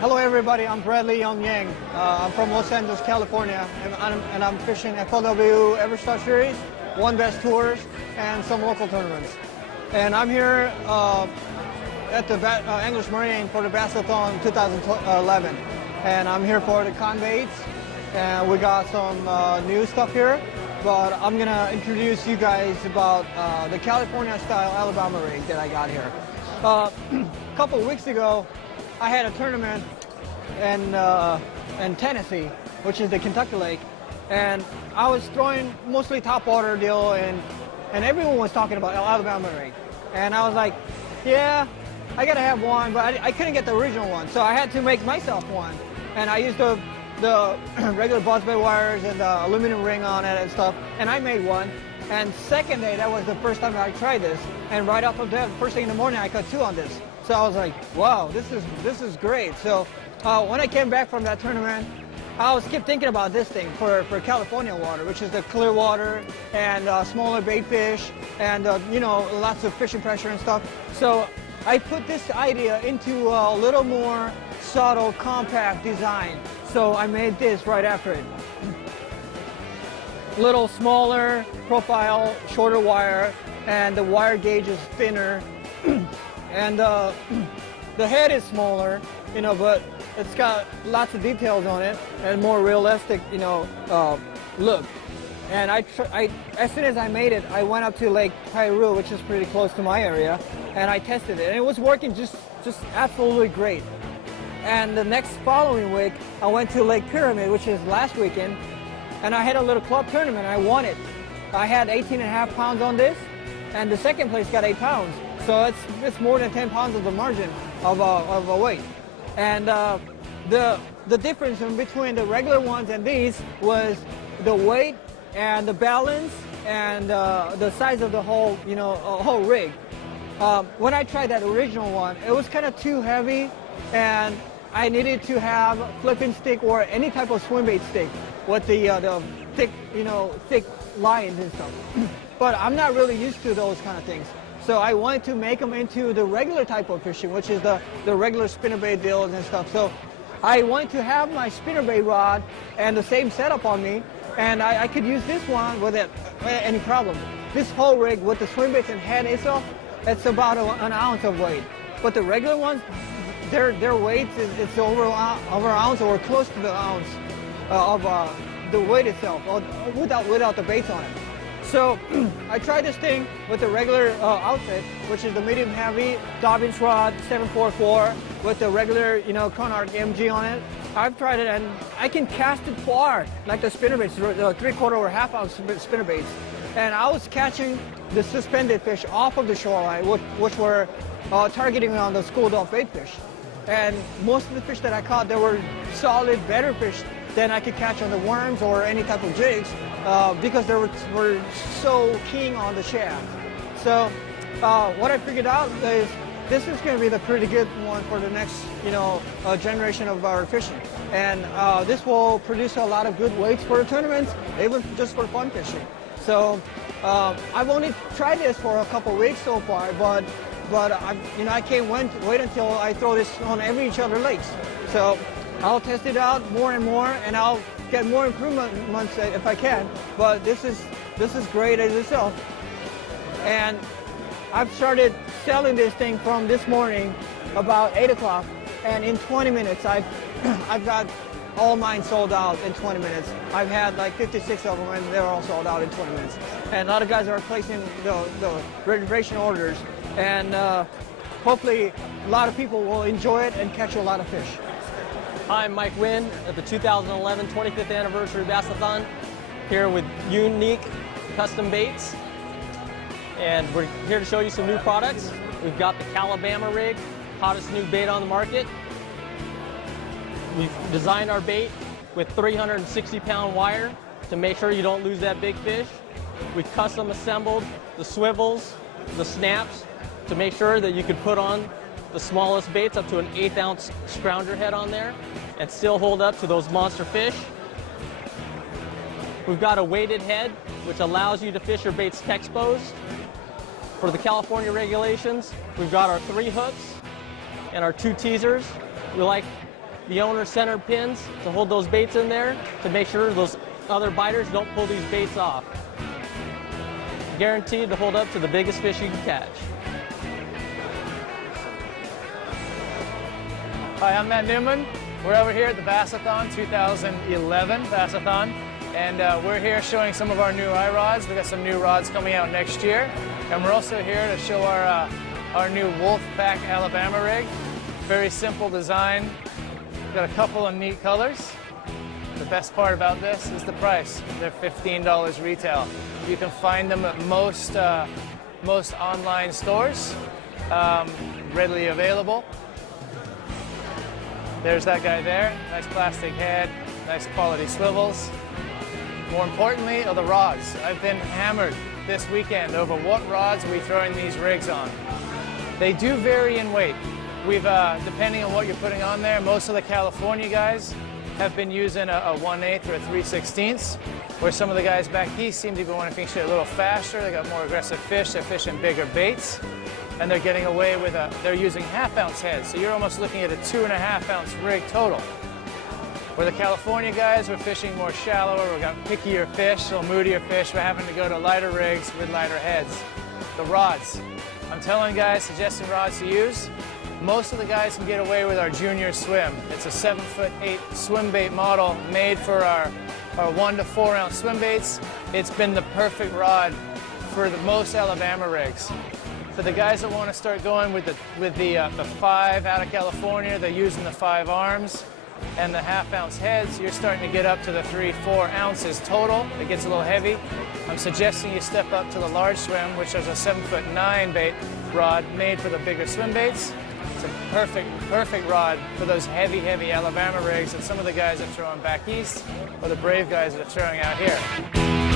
Hello everybody, I'm Bradley Young Yang. I'm from Los Angeles, California, and I'm fishing FLW Everstar Series, One Best Tours, and some local tournaments. And I'm here at the English Marine for the Bass-A-Thon 2011. And I'm here for the con baits, and we got some new stuff here. But I'm gonna introduce you guys about the California style Alabama rig that I got here. A couple of weeks ago, I had a tournament in Tennessee, which is the Kentucky Lake, and I was throwing mostly topwater deal, and everyone was talking about Alabama rig, and I was like, yeah, I gotta have one, but I couldn't get the original one, so I had to make myself one, and I used the regular buzzbait wires and the aluminum ring on it and stuff, and I made one. And second day, that was the first time I tried this, and right off of that, first thing in the morning, I caught 2 on this. So I was like, wow, this is great. So when I came back from that tournament, I was kept thinking about this thing for California water, which is the clear water and smaller bait fish and you know, lots of fishing pressure and stuff. So I put this idea into a little more subtle, compact design. So I made this right after it. Little smaller profile, shorter wire, and the wire gauge is thinner. And the head is smaller, you know, but it's got lots of details on it and more realistic, you know, look. And as soon as I made it, I went up to Lake Piru, which is pretty close to my area, and I tested it, and it was working just absolutely great. And the next following week, I went to Lake Pyramid, which is last weekend, and I had a little club tournament. I won it. I had 18.5 pounds on this, and the second place got 8 pounds. So it's more than 10 pounds of the margin of a weight. And the difference in between the regular ones and these was the weight and the balance and the size of the whole, you know, whole rig. When I tried that original one, it was kind of too heavy, and I needed to have flipping stick or any type of swim bait stick with the thick, you know, thick lines and stuff. But I'm not really used to those kind of things. So I wanted to make them into the regular type of fishing, which is the regular spinnerbait deals and stuff. So I wanted to have my spinnerbait rod and the same setup on me, and I could use this one without any problem. This whole rig with the swim baits and head itself, it's about an ounce of weight. But the regular ones, their weight is over an ounce or close to the ounce of the weight itself, without the baits on it. So I tried this thing with the regular outfit, which is the medium heavy Dobbins rod 744 with the regular, you know, Conarc MG on it. I've tried it, and I can cast it far, like the spinnerbaits, the 3/4 or ½ ounce spinnerbaits. And I was catching the suspended fish off of the shoreline, which were targeting on the schooled off bait fish. And most of the fish that I caught, they were solid, better fish than I could catch on the worms or any type of jigs because they were so keen on the shaft. So what I figured out is this is going to be the pretty good one for the next, you know, generation of our fishing. And this will produce a lot of good weights for the tournaments, even just for fun fishing. So I've only tried this for a couple of weeks so far, but I can't wait until I throw this on every each other lakes. So I'll test it out more and more, and I'll get more improvements if I can. But this is great as itself. And I've started selling this thing from this morning about 8 o'clock, and in 20 minutes I've got all mine sold out in 20 minutes. I've had like 56 of them, and they're all sold out in 20 minutes. And a lot of guys are placing the reservation orders, and hopefully a lot of people will enjoy it and catch a lot of fish. Hi, I'm Mike Wynn at the 2011 25th anniversary Bass-A-Thon, here with Unique Custom Baits. And we're here to show you some new products. We've got the Calabama rig, hottest new bait on the market. We've designed our bait with 360-pound wire to make sure you don't lose that big fish. We custom assembled the swivels, the snaps, to make sure that you could put on the smallest baits up to an 1/8 ounce scrounger head on there and still hold up to those monster fish. We've got a weighted head, which allows you to fish your baits exposed. For the California regulations, we've got our 3 hooks and our 2 teasers. We like the owner center pins to hold those baits in there to make sure those other biters don't pull these baits off. Guaranteed to hold up to the biggest fish you can catch. Hi, I'm Matt Newman. We're over here at the Bass-A-Thon 2011 Bass-A-Thon, and we're here showing some of our new iRods. We got some new rods coming out next year, and we're also here to show our new Wolfpack Alabama rig. Very simple design. Got a couple of neat colors. The best part about this is the price. They're $15 retail. You can find them at most online stores, readily available. There's that guy there, nice plastic head, nice quality swivels. More importantly are the rods. I've been hammered this weekend over what rods are we throwing these rigs on. They do vary in weight. Depending on what you're putting on there, most of the California guys have been using a 1/8 or a 3/16, where some of the guys back east seem to be wanting to fish it a little faster. They got more aggressive fish, they're fishing bigger baits, and they're getting away with they're using 1/2 ounce heads, so you're almost looking at a 2.5 ounce rig total. Where the California guys were fishing more shallower, we got pickier fish, a little moodier fish, we're having to go to lighter rigs with lighter heads. The rods. I'm telling guys, suggesting rods to use. Most of the guys can get away with our junior swim. It's a 7'8" swim bait model made for our 1 to 4 ounce swim baits. It's been the perfect rod for the most Alabama rigs. For the guys that want to start going with the 5 out of California, they're using the 5 arms and the 1/2 ounce heads. You're starting to get up to the 3-4 ounces total. It gets a little heavy. I'm suggesting you step up to the large swim, which is a 7'9" bait rod made for the bigger swim baits. It's a perfect rod for those heavy Alabama rigs that some of the guys are throwing back east, or the brave guys that are throwing out here.